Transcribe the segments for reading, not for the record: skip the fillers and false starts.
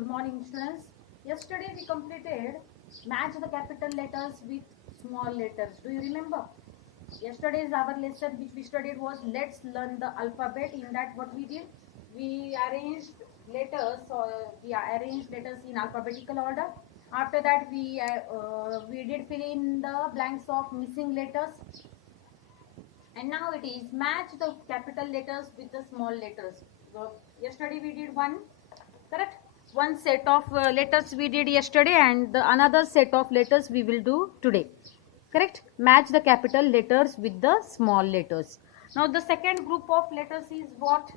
Good morning, students. Yesterday we completed match the capital letters with small letters. Do you remember? Yesterday is our lesson which we studied was let's learn the alphabet. In that, what we did, we arranged letters. We arranged letters in alphabetical order. After that, we did fill in the blanks of missing letters. And now it is match the capital letters with the small letters. Yesterday we did one, correct? One set of letters we did yesterday, and the another set of letters we will do today, correct? Match the capital letters with the small letters. Now the second group of letters is what?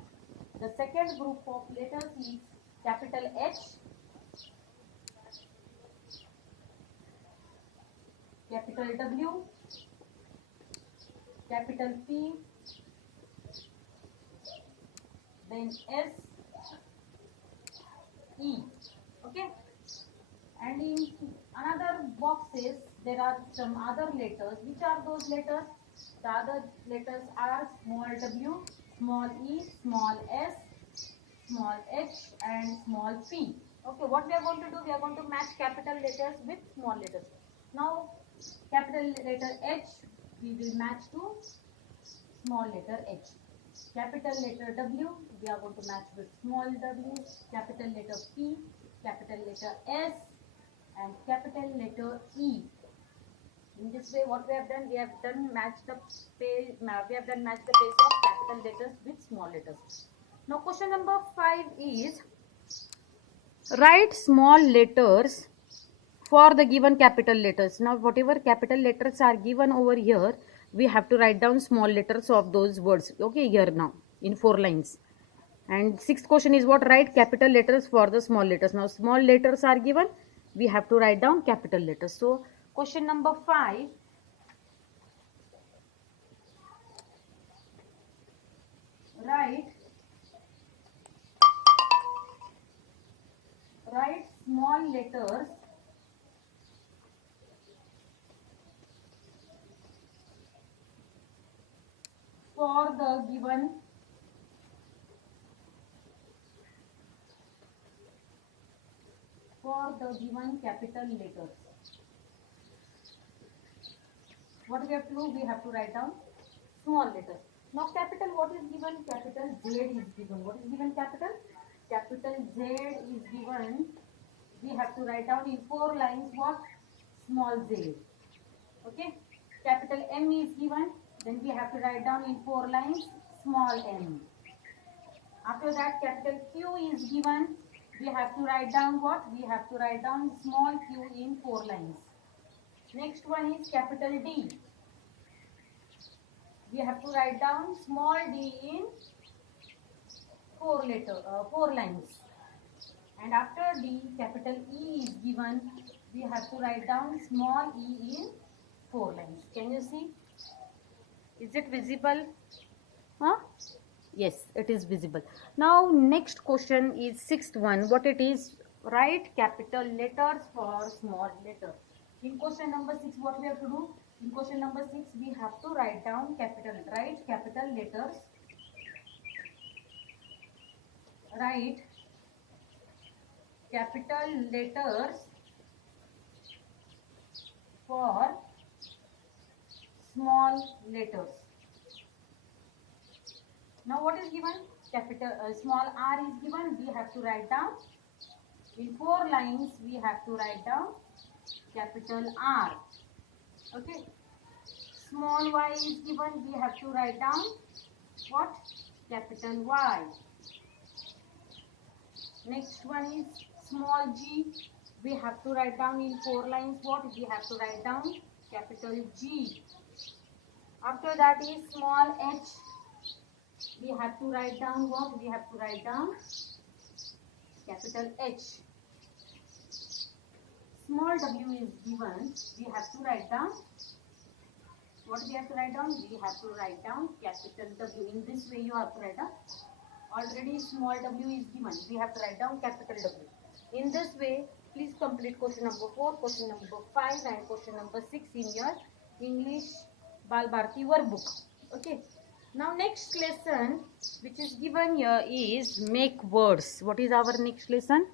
The second group of letters is capital H, capital W, capital P, then S, E. Okay, and in another boxes there are some other letters. Which are those letters? The other letters are small w, small e, small s, small h, and small p. Okay, what we are going to do, we are going to match capital letters with small letters. Now capital letter H we will match to small letter h. Capital letter W we are going to match with small w. Capital letter P, capital letter S, and capital letter E. In this way, what we have done match the page. We have done match the page of capital letters with small letters. Now, question number 5 is write small letters for the given capital letters. Now, whatever capital letters are given over here, we have to write down small letters of those words. Okay, here now in 4 lines. And sixth question is what? Write capital letters for the small letters. Now, small letters are given. We have to write down capital letters. So, question number 5. Write small letters for the given capital letters. What we have to do? We have to write down small letters. Now capital, what is given? Capital Z is given. What is given? Capital Z is given. We have to write down in 4 lines what? Small z. Okay. Capital M is given. Then we have to write down in 4 lines small m. After that, capital Q is given. We have to write down what? We have to write down small q in 4 lines. Next one is capital D. We have to write down small d in 4 lines. And after D, capital E is given. We have to write down small e in 4 lines. Can you see? Is it visible? Huh? Yes, it is visible. Now, next question is sixth one. What it is? Write capital letters for small letters. In question number 6, what we have to do? In question number 6, we have to write down capital. Write capital letters. Write capital letters for small letters. Now what is given? Capital small r is given. We have to write down in 4 lines. We have to write down capital R. Okay. Small y is given. We have to write down what? Capital Y. Next one is small g. We have to write down in 4 lines what? We have to write down capital G. After that is small h. We have to write down what? We have to write down capital H. Small w is given. We have to write down what? We have to write down? We have to write down capital W. In this way you have to write down. Already small w is given. We have to write down capital W. In this way, please complete question number 4, question number 5 and question number 6 in your English Bal Bharti workbook. Okay. Now next lesson which is given here is make words. What is our next lesson?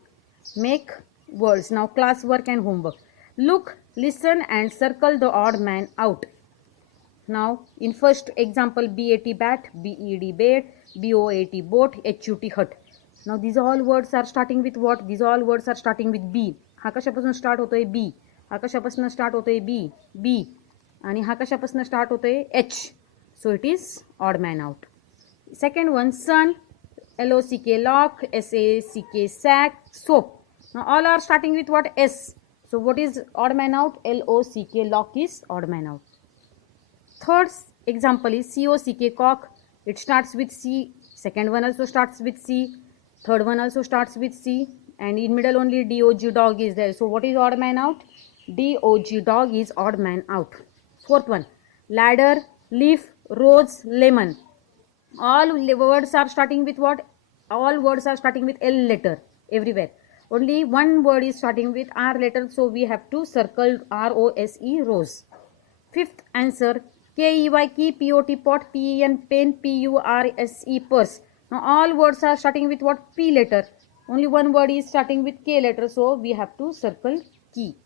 Make words. Now class work and homework. Look, listen and circle the odd man out. Now in first example, BAT bat, BED bed, BOAT boat, HUT hut. Now these all words are starting with what? These all words are starting with B. हा कशापासून start होतोय B. हा कशापासून start होतोय B. आणि हा कशापासून start होतोय H. So it is odd man out. Second one, sun, LOCK lock, SACK sack, soap. Now all are starting with what? S. So what is odd man out? LOCK lock is odd man out. Third example is COCK cock. It starts with C. Second one also starts with C. Third one also starts with C. And in middle only DOG dog is there. So what is odd man out? DOG dog is odd man out. Fourth one, ladder, leaf, rose, lemon. All words are starting with what? All words are starting with L letter everywhere. Only one word is starting with R letter. So we have to circle ROSE, rose. Fifth answer, KEY key, POT pot, PEN pen, PURSE purse. Now all words are starting with what? P letter. Only one word is starting with K letter, so we have to circle key.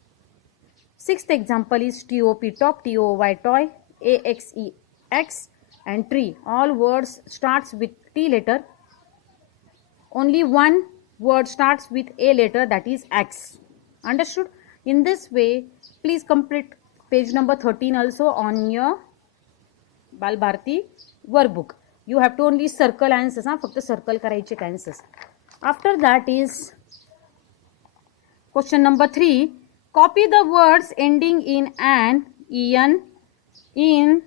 Sixth example is TOP top, TOY toy, AXEX and tree. All words starts with T letter. Only one word starts with A letter, that is X. Understood? In this way, please complete page number 13 also on your Balbharti workbook. You have to only circle answers. फक्त circle करायचे answers. After that is question number 3. Copy the words ending in an, en, in,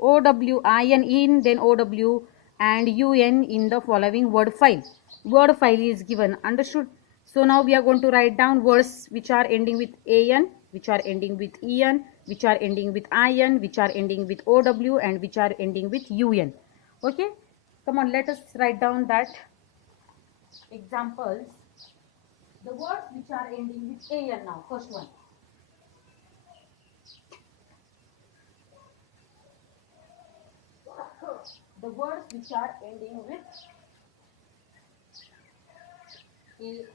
OWIN, in, then OW and UN in the following word file. Word file is given. Understood? So now we are going to write down words which are ending with AN, which are ending with EN, which are ending with IN, which are ending with OW and which are ending with UN. Okay? Come on, let us write down that examples. The words which are ending with AN now. First one. The words which are ending with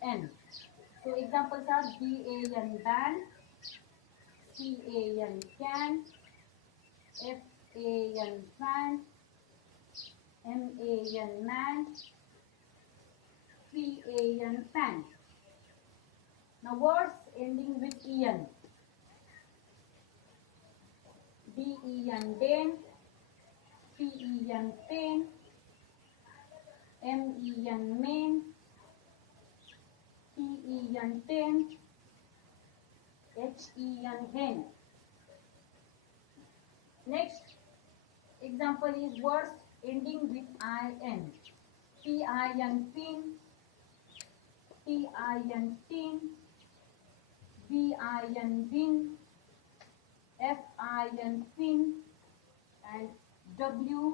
AN. So examples are BAN ban, CAN can, FAN fan, MAN man, PAN pan. Now words ending with EN. DEN den, PEN pen, MEN main, TEN ten, HEN hen. Next example is words ending with IN. PIN pin, TIN tin, VIN bin, FIN fin and WIN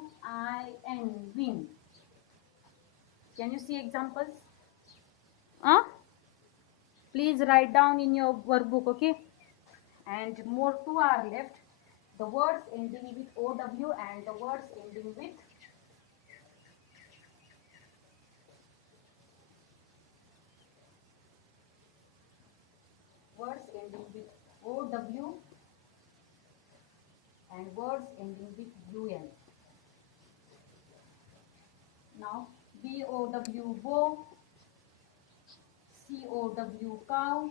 win. Can you see examples? Please write down in your workbook, okay? And more two are left. The words ending with OW and the words ending with OW and words ending with UN. Now BOW bow, COW cow,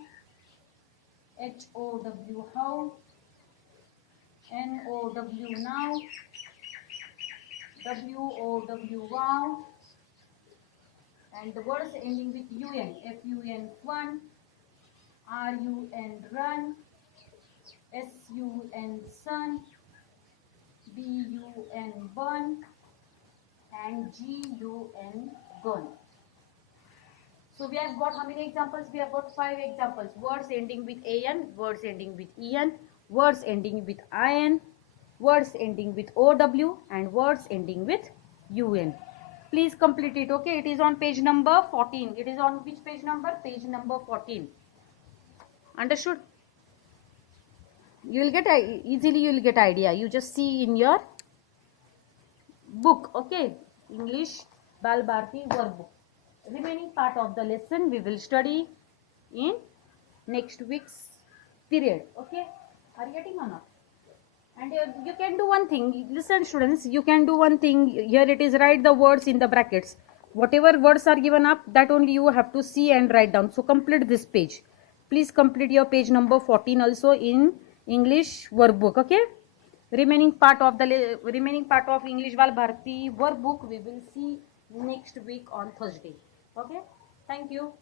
HOW how, NOW now, WOW wow, and the words ending with UN. FUN fun, RUN run, SUN sun, BUN bun and GUN gun. So we have got how many examples? We have got 5 examples. Words ending with AN, words ending with EN, words ending with IN, words ending with OW and words ending with UN. Please complete it, okay? It is on page number 14. It is on which page number? Page number 14. Understood? You will get easily, you will get idea. You just see in your book, okay? English Balbharti workbook. Remaining part of the lesson we will study in next week's period. Okay, are you getting or not? And you can do one thing. Listen, students, you can do one thing. Here it is, write the words in the brackets. Whatever words are given up, that only you have to see and write down. So complete this page. Please complete your page number 14 also in English workbook. Okay. Remaining part of English Bal Bharati workbook we will see next week on Thursday. Okay. Thank you.